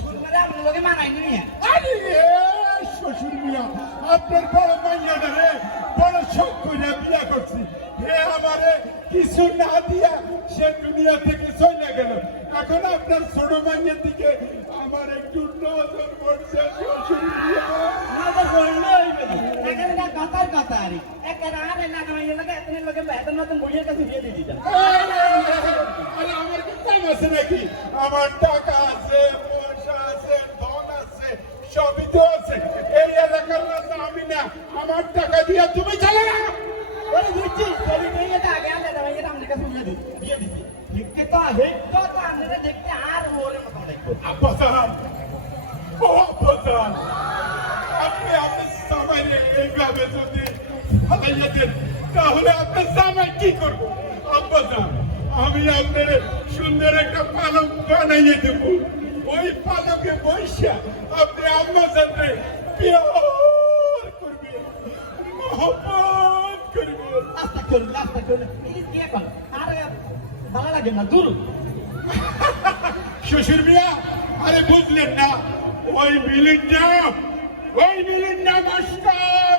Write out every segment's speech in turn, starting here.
সুরমারে আপনার লোকে মানায়নি মিয়া। আরে শ্বশুর মিয়া, আপনার বড় মাইয়াটা রে বড় শখ করে বিয়া করছি। হে আমারে কিছু না দিয়া সে দুনিয়া থেকে চলে গেল। এখন আপনার ছোট মাইয়ের দিকে আমার একটু নজর পড়ছে শ্বশুর মিয়া। নজর পড়লো এখানে কথার কথা আরে এখানে আরে না মাইয়া লাগে এতনে লোকে বেতন নতুন বইয়ের কাছে দিয়ে দিয়ে দিতাম। আরে আমার কি টাকা আছে নাকি? আমার টাকা আছে, পয়সা আছে, ধন আছে, সবই তো আছে। এই এলাকার রাজা আমি না। আমার টাকা দিয়ে তুমি চলে না। ওরে বুঝছি ছবি নিয়ে এটা আগে আলে দাও এটা আমাদের কাছে দিয়ে দিছি দেখতে তো দেখতে তো আমরা দেখতে আর ওরে মতো দেখো। আব্বাসান, ও আব্বাসান, আপনি আপনার সামাইরে এইভাবে যদি ফালাইয়া দেন তাহলে আপনার সামাই কি করবো? আব্বাসান, আমি আপনার সুন্দর একটা পালক বানাইয়ে দেবো। ওই পালকে বৈশা আপনি আম্মাজানরে প্যার করবেন, মহব্বত করবেন। রাস্তা করুন এই দিয়ে কোন আর ভালো লাগে না দূর। শ্বশুর মিয়া, আরে বুঝলেন না? ওই মিলিন্ডা মাস্টার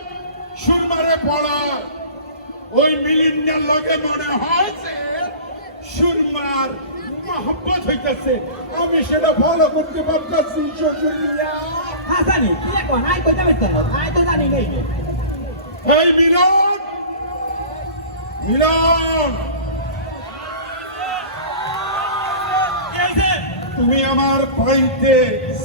সুরমারে পড়া। ওই মিলিন্ডার লগে মনে হয়েছে সুরমার মহব্বত হইতেছে। আমি সেটা ভালো করতে পারতেছি শ্বশুর মিয়া। হাসানি কি কোন আই কইতে পারছ না আই তো জানি নাই। এই মিলন, তুমি আমার বাড়িতে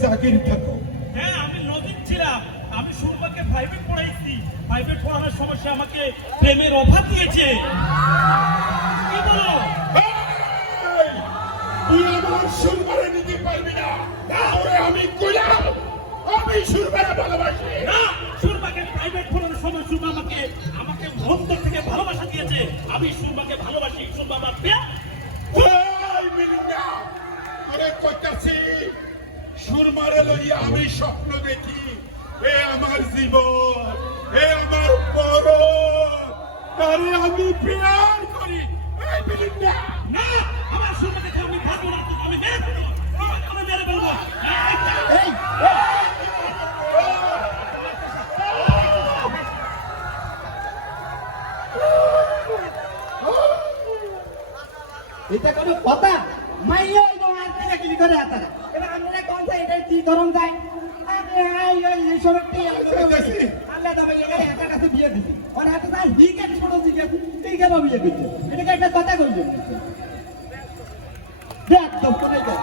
চাকরি থাকো। হ্যাঁ, আমি নদীর ছিলাম। আমি সুরমাকে প্রাইভেট পড়াইছি। প্রাইভেট পড়ানোর সমস্যা আমাকে প্রেমের অভাব দিয়েছে। কি বলো? এই, তুই আমার সুরমারে নিতে পারবি না। তাহলে আমি কইলাম আমি সুরমারে ভালোবাসি। না, সুরমাকে প্রাইভেট পড়ানোর সময় সুরমা আমাকে অন্তর থেকে ভালোবাসা দিয়েছে। আমি সুরমাকে ভালোবাসি। সুরমা আমার প্রিয়া। এই মিলিন্ডা, আরে কইতাছি সুরমারে লইয়া আমি স্বপ্ন দেখি। এ আমার জীবন, এ আমার বড়, তারে আমি প্যার করি। এই মিলিন্ডা, না, আমার সুরমাকে আমি পারবো না। আমি মেরে ফেলবো। আমি মেরে ফেলবো। এই এটা কোনো কথা মাইয়া ওই আর থেকে কি করে আতা এবার আমরা কোন সাইড এটা কি করন যায় আরে এই সরকটি আল্লাহ দাবে এখানে একটা কাছে বিয়ে দিছি আর একটা না দিকে ছোট দিকে ঠিক কেন বিয়ে দিছে এটা একটা কথা কইছো দেখ তো কোথায় যায়